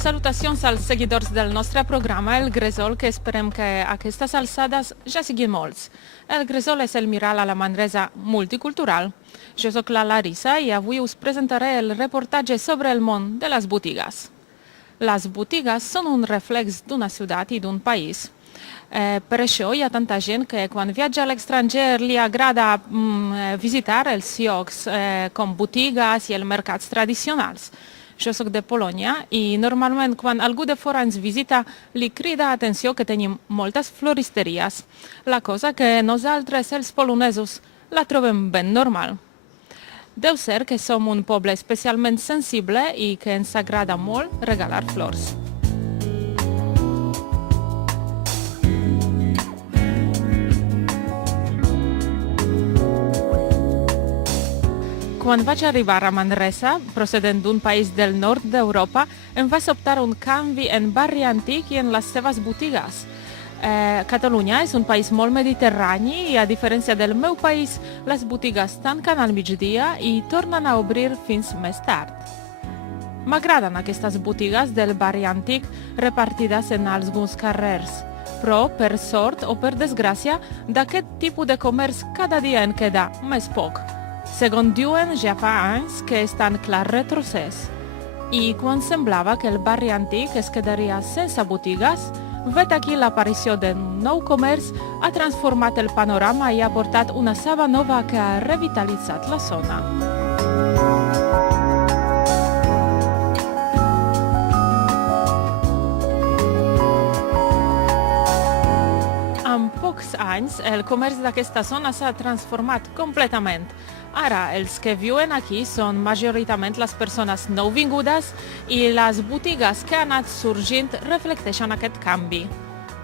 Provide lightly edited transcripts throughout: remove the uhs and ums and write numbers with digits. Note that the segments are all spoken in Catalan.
Salutacions als seguidors del nostre programa El Gresol, que esperem que a aquestes alçades ja siguin molts. El Gresol és el miral a la Manresa multicultural. Jo sóc la Larissa i avui us presentaré el reportatge sobre el món de les botigues. Les botigues són un reflex d'una ciutat i d'un país. Per això hi ha tanta gent que quan viatja a l'estranger li agrada visitar els llocs com botigues i els mercats tradicionals. Jo soc de Polònia i normalment quan algú de fora ens visita li crida atenció que tenim moltes floristeries. La cosa que nosaltres, els polonesos, la trobem ben normal. Deu ser que som un poble especialment sensible i que ens agrada molt regalar flors. Quan vaig arribar a Manresa, procedent d'un país del nord d'Europa, em va sobtar un canvi en barri antic i en les seves botigues. Catalunya és un país molt mediterrani i, a diferència del meu país, les botigues tanquen al migdia i tornen a obrir fins més tard. M'agraden aquestes botigues del barri antic repartides en alguns carrers, però, per sort o per desgràcia, d'aquest tipus de comerç cada dia en queda més poc. Segons diuen, ja fa anys que està en clar retrocés. I quan semblava que el barri antic es quedaria sense botigues, vet aquí l'aparició d'un nou comerç ha transformat el panorama i ha portat una saba nova que ha revitalitzat la zona. En pocs anys, el comerç d'aquesta zona s'ha transformat completament. Ara, els que viuen aquí són majoritàriament les persones nouvingudes i les botigues que han anat sorgint reflecteixen aquest canvi.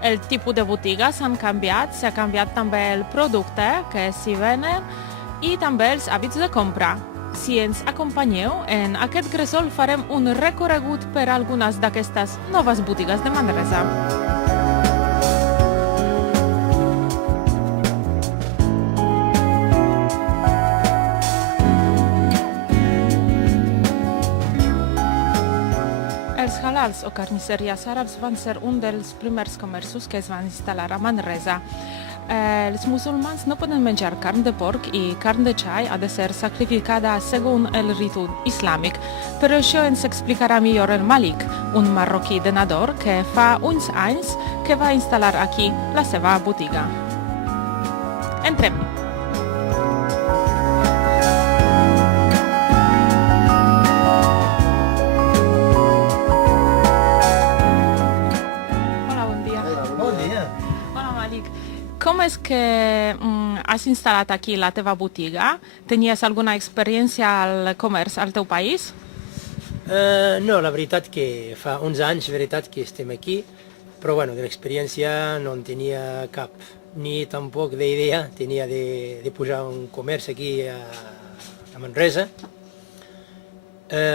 El tipus de botigues han canviat, s'ha canviat també el producte que s'hi venen i també els hàbits de compra. Si ens acompanyeu, en aquest Gresol farem un recorregut per algunes d'aquestes noves botigues de Manresa. Els halals o carnisseries àrabs van ser un dels primers comerços que es van instal·lar a Manresa. Els musulmans no poden menjar carn de porc i carn de xai ha de ser sacrificada segons el ritu islàmic. Per això ens explicarà millor el Malik, un marroquí de Nador que fa uns anys que va instal·lar aquí la seva botiga. Entrem! Com és que has instal·lat aquí la teva botiga? Tenies alguna experiència al comerç al teu país? No, la veritat que fa uns anys, veritat que estem aquí, però bueno, de l'experiència no en tenia cap, ni tampoc d'idea tenia de posar un comerç aquí a Manresa.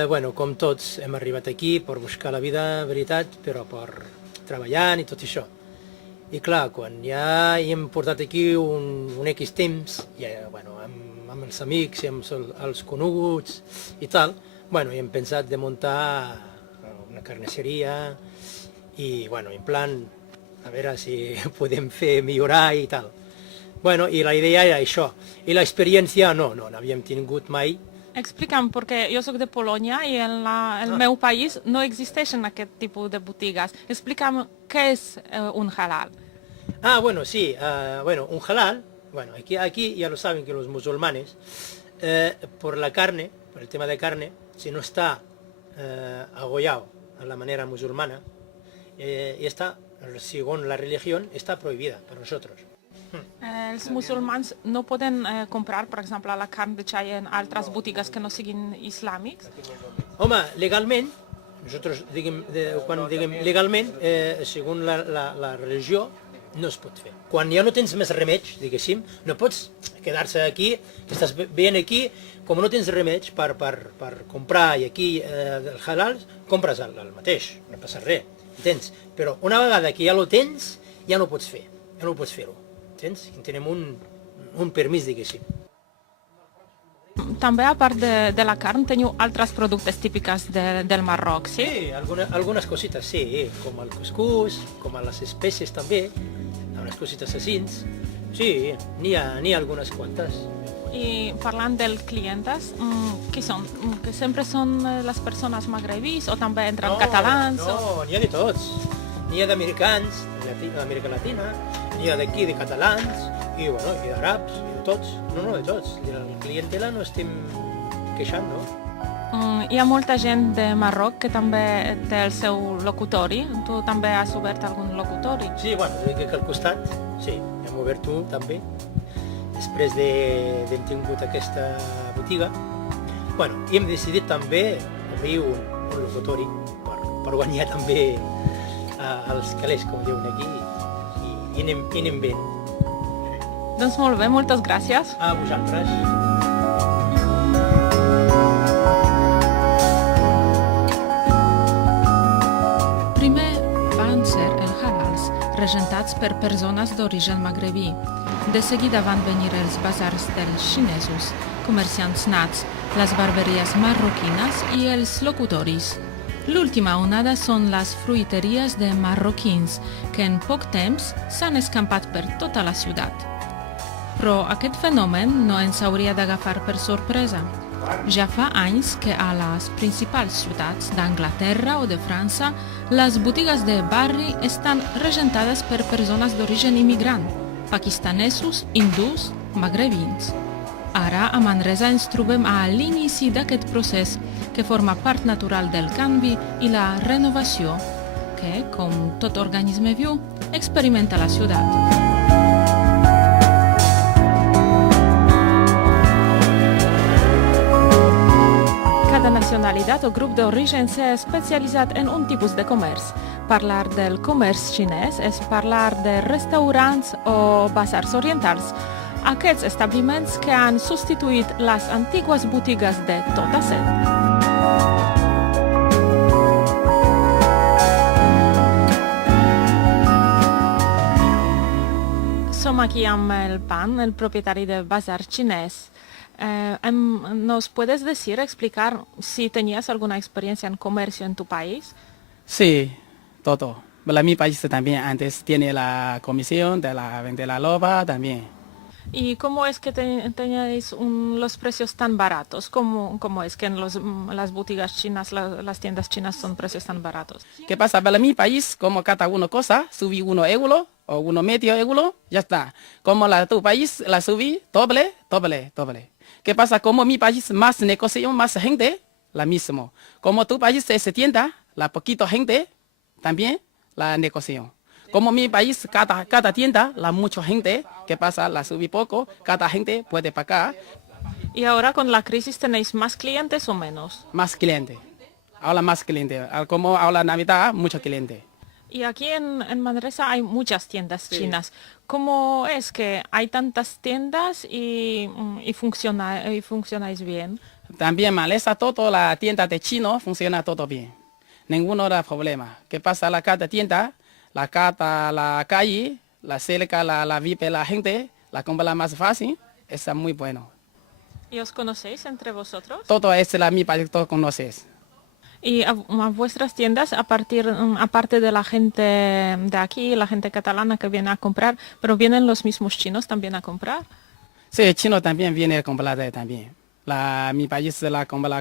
Bueno, com tots hem arribat aquí per buscar la vida, veritat, però per treballant i tot això. I clar, quan ja hem portat aquí un X temps, ja, bueno, amb els amics i amb els coneguts i tal, bueno, hem pensat de muntar una carnisseria i, bueno, en plan, a veure si podem fer millorar i tal. Bueno, i la idea era això. I l'experiència no n'havíem tingut mai. Explica'm, perquè jo soc de Polònia i en el meu país no existeixen aquest tipus de botigues. Explica'm què és un halal. Bueno, sí, un halal, bueno, aquí ya lo saben que los musulmanes, por la carne, por el tema de carne, si no está agollado a la manera musulmana, y está, según la religión, está prohibida per nosotros. Els musulmans no poden comprar, per exemple, la carn de xai en altres botigues que no siguin islàmics? Home, legalment, nosaltres quan diguem legalment, segons la religió, no es pot fer. Quan ja no tens més remeig, diguéssim, no pots quedar-se aquí, que estàs veient aquí, com no tens remeig per comprar, i aquí el halal, compres el mateix, no passa res, entens? Però una vegada que ja ho tens, ja no pots fer, ja no pots fer-ho, entens? Tenim un permís, diguéssim. També, a part de la carn, teniu altres productes típics del Marroc, sí? Sí, algunas cositas, sí, como el cuscús, como las especies también, unas cositas así. Sí, ni algunas cuantas. I parlant dels clientes, qui són? Que sempre són les persones magrebís o també entren catalans? No, n'hi ha de tots. N'hi ha d'americans, d'Amèrica Latina, n'hi ha d'aquí, de catalans, i d'àrabs, i de tots. No, de tots. De la clientela no estem queixant, no? Hi ha molta gent de Marroc que també té el seu locutori. Tu també has obert algun locutori? Sí, bueno, que al costat, sí, hem obert un també. Després d'hem tingut aquesta botiga, bueno, i hem decidit també obrir un locutori per guanyar també els calés, com diuen aquí, i anem bé. Doncs molt bé, moltes gràcies. A vosaltres. Primer van ser els halals, regentats per persones d'origen magrebí. De seguida van venir els basars dels xinesos, comerciants nats, les barberies marroquines i els locutoris. L'última onada són les fruiteries de marroquins, que en poc temps s'han escampat per tota la ciutat. Però aquest fenomen no ens hauria d'agafar per sorpresa. Ja fa anys que a les principals ciutats d'Anglaterra o de França les botigues de barri estan regentades per persones d'origen immigrant, pakistanesos, hindús, magrebins. Ara a Manresa ens trobem a l'inici d'aquest procés que forma part natural del canvi i la renovació que, com tot organisme viu, experimenta la ciutat. Cada nacionalitat o grup d'origen s'ha especialitzat en un tipus de comerç. Parlar del comerç xinès és parlar de restaurants o basars orientals, aquests establiments que han substituït les antigues botigues de tot a set. Som aquí amb el Pan, el propietari del bazar xinès. ¿Nos puedes decir, explicar si tenías alguna experiencia en comercio en tu país? Sí, todo. Para mi país también antes tiene la comisión de la venta de la ropa también. ¿Y cómo es que teníais los precios tan baratos? ¿Cómo es que en las boutiques chinas, las tiendas chinas son precios tan baratos? ¿Qué pasa? Para mi país, como cada uno cosa, subí 1 euro o 1,5 €, ya está. Como tu país la subí doble. ¿Qué pasa? Como mi país más negocio, más gente, la mismo. Como tu país es tienda, la poquito gente, también la negocio. Como mi país, cada tienda, la mucha gente, ¿qué pasa? La subí poco, cada gente puede pagar. ¿Y ahora con la crisis tenéis más clientes o menos? Más cliente. Ahora más cliente. Como ahora Navidad, mucho cliente. Y aquí en Manresa hay muchas tiendas chinas. ¿Cómo es que hay tantas tiendas y funcionáis bien? También Manresa, toda la tienda de chino funciona todo bien. Ninguno da problema. ¿Qué pasa? Cada tienda, la calle, la cerca, la vive la gente, la compra más fácil, está muy bueno. ¿Y os conocéis entre vosotros? Todo es mi país, todo conoces. Y a vuestras tiendas, aparte de la gente de aquí, la gente catalana que viene a comprar, pero vienen los mismos chinos también a comprar? Sí, el chino también viene a comprar también. Mi país la compra